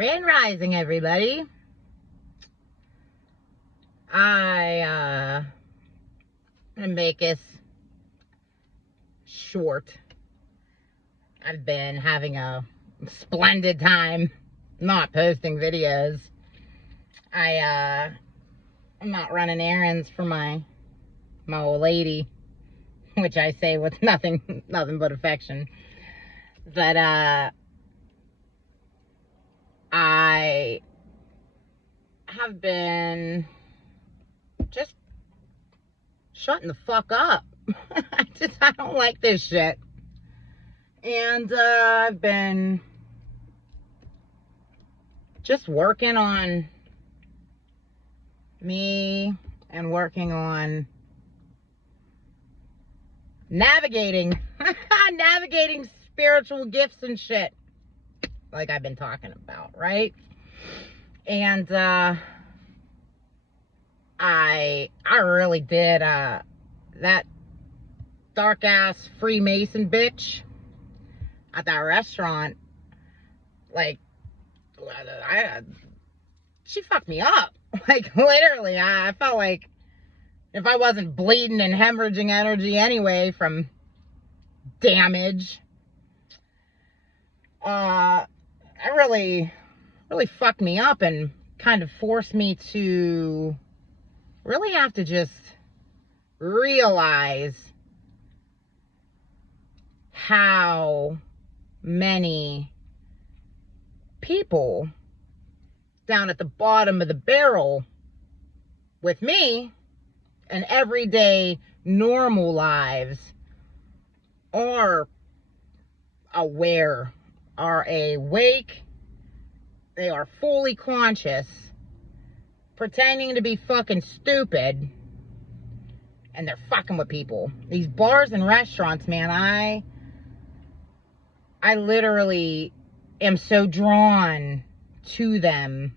Grand Rising, everybody. I'm gonna make this short. I've been having a splendid time not posting videos. I'm not running errands for my old lady, which I say with nothing but affection. But I have been just shutting the fuck up. I don't like this shit. And I've been just working on me and working on navigating spiritual gifts and shit, like I've been talking about, right? And I really did that dark ass Freemason bitch at that restaurant. Like, she fucked me up. Like, literally, I felt like if I wasn't bleeding and hemorrhaging energy anyway from damage, it really fucked me up and kind of forced me to really have to just realize how many people down at the bottom of the barrel with me and everyday normal lives are aware, are awake, they are fully conscious, pretending to be fucking stupid, and they're fucking with people. These bars and restaurants, man, I literally am so drawn to them.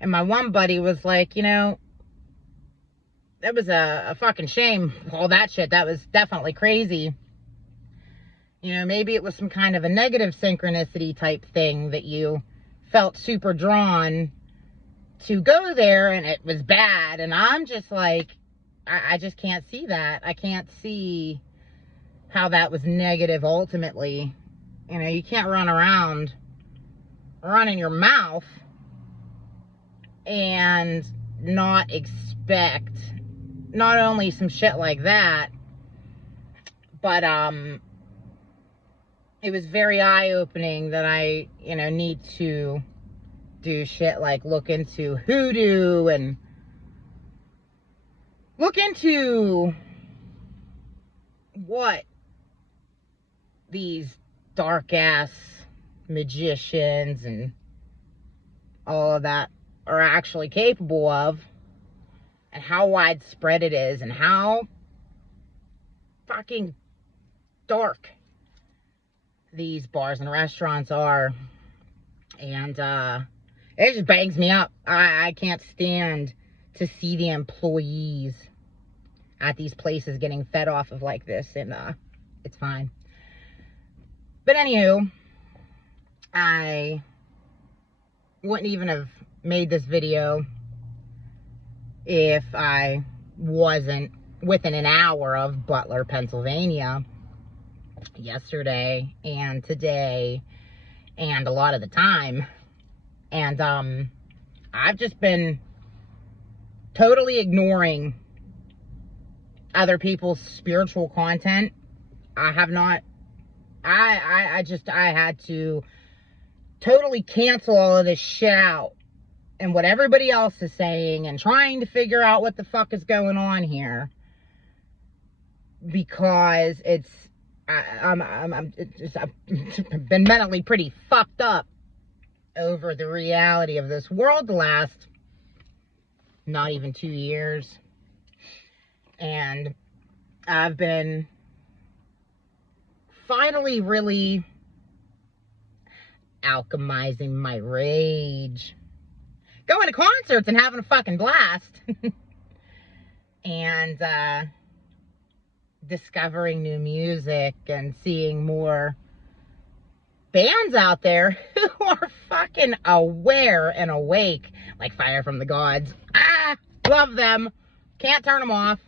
And my one buddy was like, you know, that was a fucking shame. All that shit, that was definitely crazy. You know, maybe it was some kind of a negative synchronicity type thing that you felt super drawn to go there and it was bad. And I'm just like, I just can't see that. I can't see how that was negative ultimately. You know, you can't run around running your mouth and not expect not only some shit like that, but it was very eye-opening that I, you know, need to do shit like look into hoodoo and look into what these dark-ass magicians and all of that are actually capable of, and how widespread it is, and how fucking dark these bars and restaurants are. And it just bangs me up. I can't stand to see the employees at these places getting fed off of like this, and it's fine. But anywho, I wouldn't even have made this video if I wasn't within an hour of Butler, Pennsylvania yesterday and today and a lot of the time. And I've just been totally ignoring other people's spiritual content. I have not. I had to totally cancel all of this shit out and what everybody else is saying and trying to figure out what the fuck is going on here, because I've been mentally pretty fucked up over the reality of this world the last not even 2 years. And I've been finally really alchemizing my rage, going to concerts and having a fucking blast, and discovering new music and seeing more bands out there who are fucking aware and awake, like Fire from the Gods. Love them. Can't turn them off.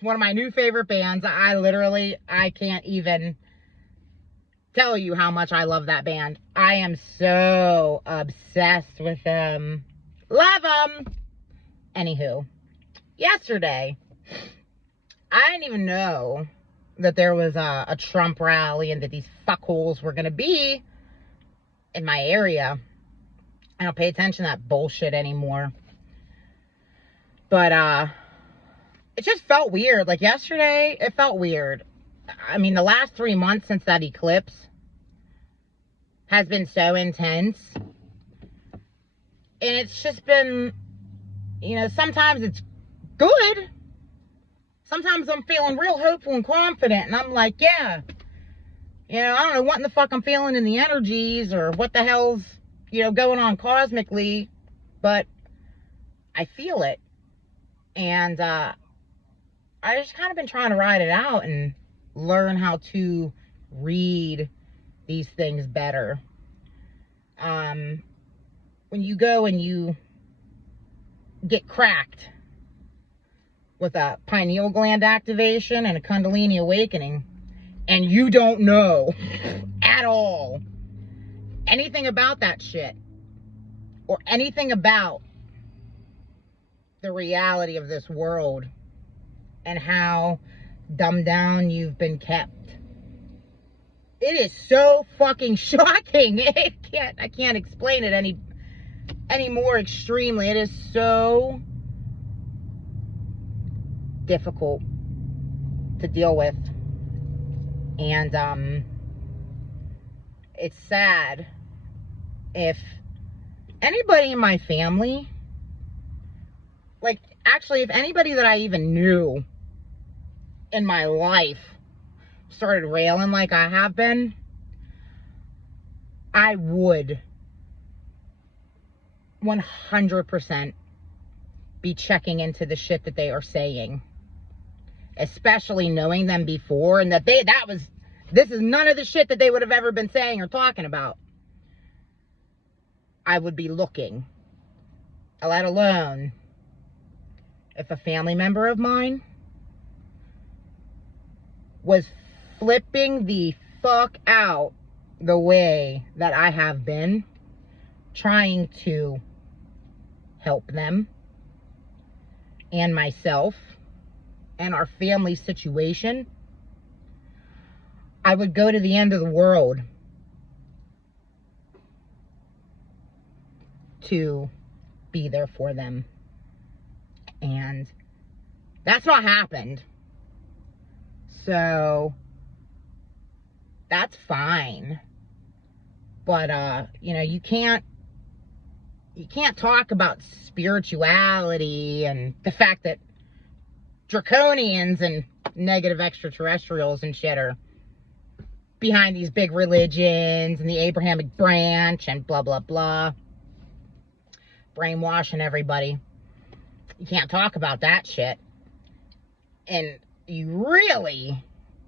One of my new favorite bands. I can't even tell you how much I love that band. I am so obsessed with them. Love them. Anywho, yesterday, I didn't even know that there was a Trump rally and that these fuckholes were going to be in my area. I don't pay attention to that bullshit anymore. But, it just felt weird. Like yesterday, it felt weird. I mean, the last 3 months since that eclipse has been so intense. And it's just been, you know, sometimes it's good. Sometimes I'm feeling real hopeful and confident. And I'm like, yeah. You know, I don't know what in the fuck I'm feeling in the energies or what the hell's, you know, going on cosmically. But I feel it. And I just kind of been trying to ride it out and learn how to read these things better. When you go and you get cracked with a pineal gland activation and a Kundalini awakening, and you don't know at all anything about that shit or anything about the reality of this world and how dumbed down you've been kept. It is so fucking shocking. I can't explain it any more extremely. It is so difficult to deal with. And it's sad. If anybody in my family, like actually if anybody that I even knew in my life started railing like I have been, I would 100% be checking into the shit that they are saying, especially knowing them before, and that this is none of the shit that they would have ever been saying or talking about. I would be looking, let alone if a family member of mine was flipping the fuck out the way that I have been, trying to help them and myself and our family situation. I would go to the end of the world to be there for them. And that's not happened. So that's fine. But you know, you can't talk about spirituality and the fact that Draconians and negative extraterrestrials and shit are behind these big religions and the Abrahamic Branch and blah blah blah, brainwashing everybody. You can't talk about that shit. And you really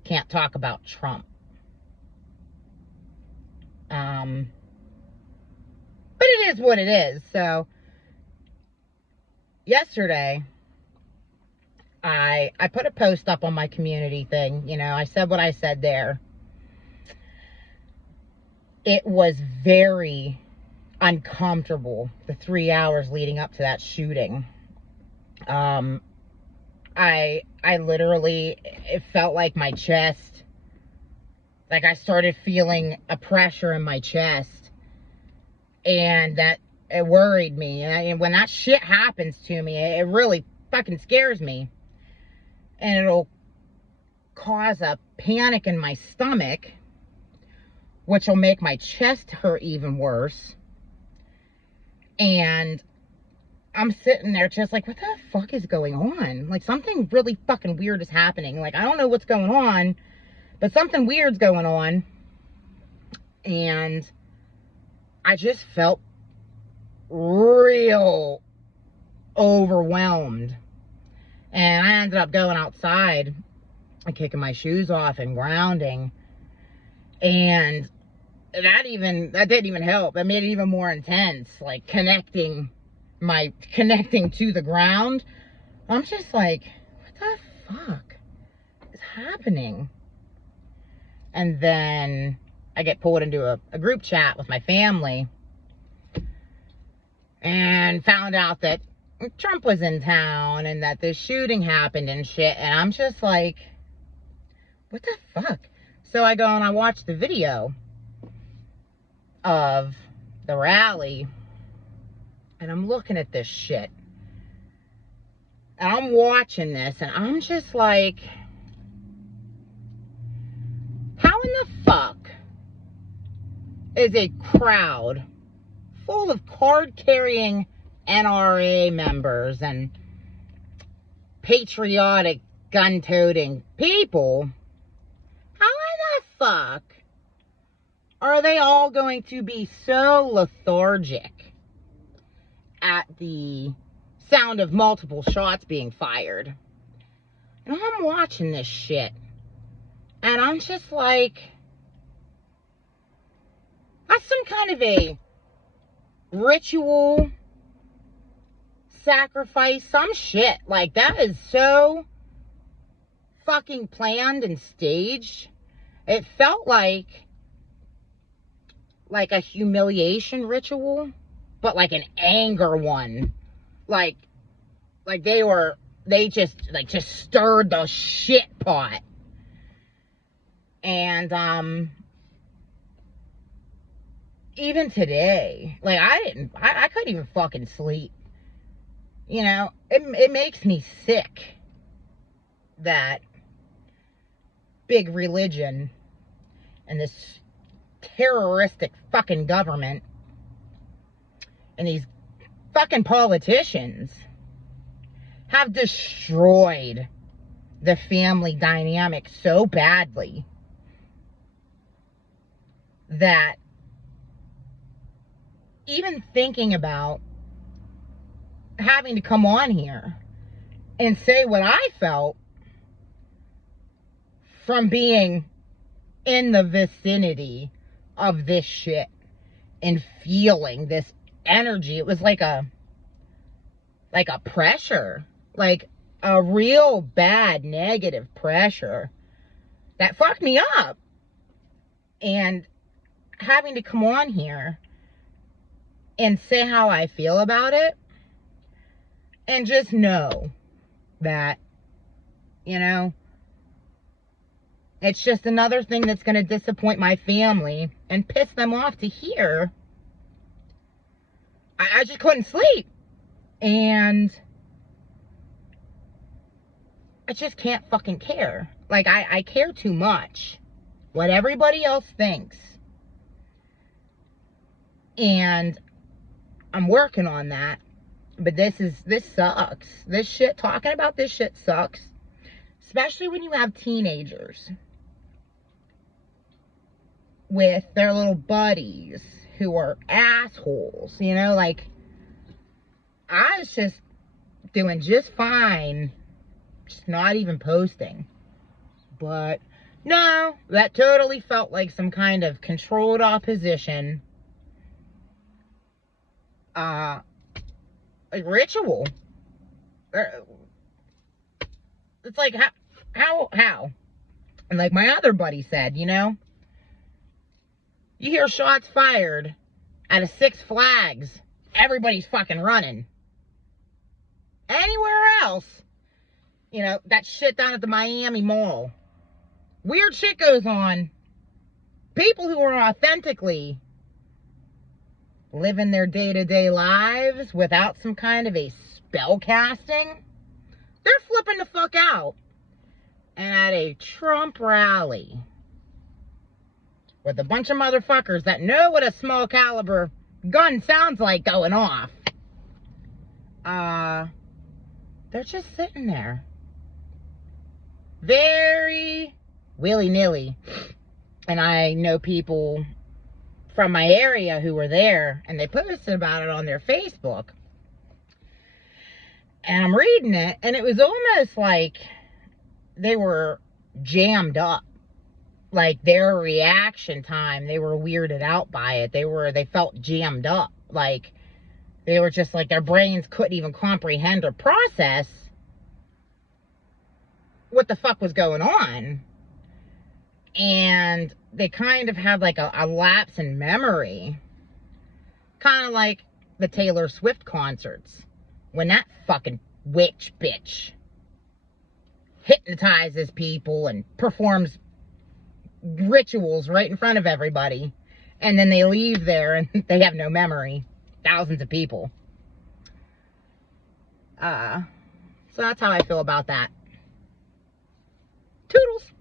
can't talk about Trump. But it is what it is. So yesterday I put a post up on my community thing. You know, I said what I said there. It was very uncomfortable, the 3 hours leading up to that shooting. I literally, it felt like my chest, like I started feeling a pressure in my chest, and that it worried me. And when that shit happens to me, it really fucking scares me, and it'll cause a panic in my stomach, which will make my chest hurt even worse. And I'm sitting there just like, what the fuck is going on? Like, something really fucking weird is happening. Like, I don't know what's going on, but something weird's going on. And I just felt real overwhelmed. And I ended up going outside and kicking my shoes off and grounding. And that didn't even help. That made it even more intense. Like connecting to the ground. I'm just like, what the fuck is happening? And then I get pulled into a group chat with my family and found out that Trump was in town and that this shooting happened and shit. And I'm just like, what the fuck? So I go and I watch the video of the rally, and I'm looking at this shit. And I'm watching this, and I'm just like, how in the fuck is a crowd full of card-carrying NRA members and patriotic, gun-toting people, how in the fuck are they all going to be so lethargic at the sound of multiple shots being fired? And I'm watching this shit, and I'm just like, that's some kind of a ritual sacrifice, some shit. Like, that is so fucking planned and staged. It felt like a humiliation ritual, but like an anger one. Like they just stirred the shit pot. And even today, like, I couldn't even fucking sleep. You know, it makes me sick that big religion and this terroristic fucking government and these fucking politicians have destroyed the family dynamic so badly that even thinking about having to come on here and say what I felt from being in the vicinity of this shit and feeling this energy, it was like a pressure, like a real bad negative pressure that fucked me up. And having to come on here and say how I feel about it, and just know that, you know, it's just another thing that's going to disappoint my family and piss them off to hear. I just couldn't sleep. And I just can't fucking care. Like, I care too much what everybody else thinks. And I'm working on that. But this sucks. This shit, talking about this shit sucks. Especially when you have teenagers with their little buddies who are assholes, you know, like, I was just doing just fine, just not even posting. But no, that totally felt like some kind of controlled opposition, like ritual. It's like, how? And like my other buddy said, you know, you hear shots fired at a Six Flags, everybody's fucking running. Anywhere else, you know, that shit down at the Miami Mall, weird shit goes on. People who are authentically living their day-to-day lives without some kind of a spell casting, they're flipping the fuck out. And at a Trump rally with a bunch of motherfuckers that know what a small caliber gun sounds like going off, they're just sitting there very willy-nilly. And I know people from my area who were there, and they posted about it on their Facebook. And I'm reading it, and it was almost like they were jammed up. like, their reaction time, they were weirded out by it. They felt jammed up. Like, they were just like, their brains couldn't even comprehend or process what the fuck was going on. And they kind of had like a lapse in memory. Kind of like the Taylor Swift concerts. When that fucking witch bitch hypnotizes people and performs rituals right in front of everybody. And then they leave there and they have no memory. Thousands of people. So that's how I feel about that. Toodles.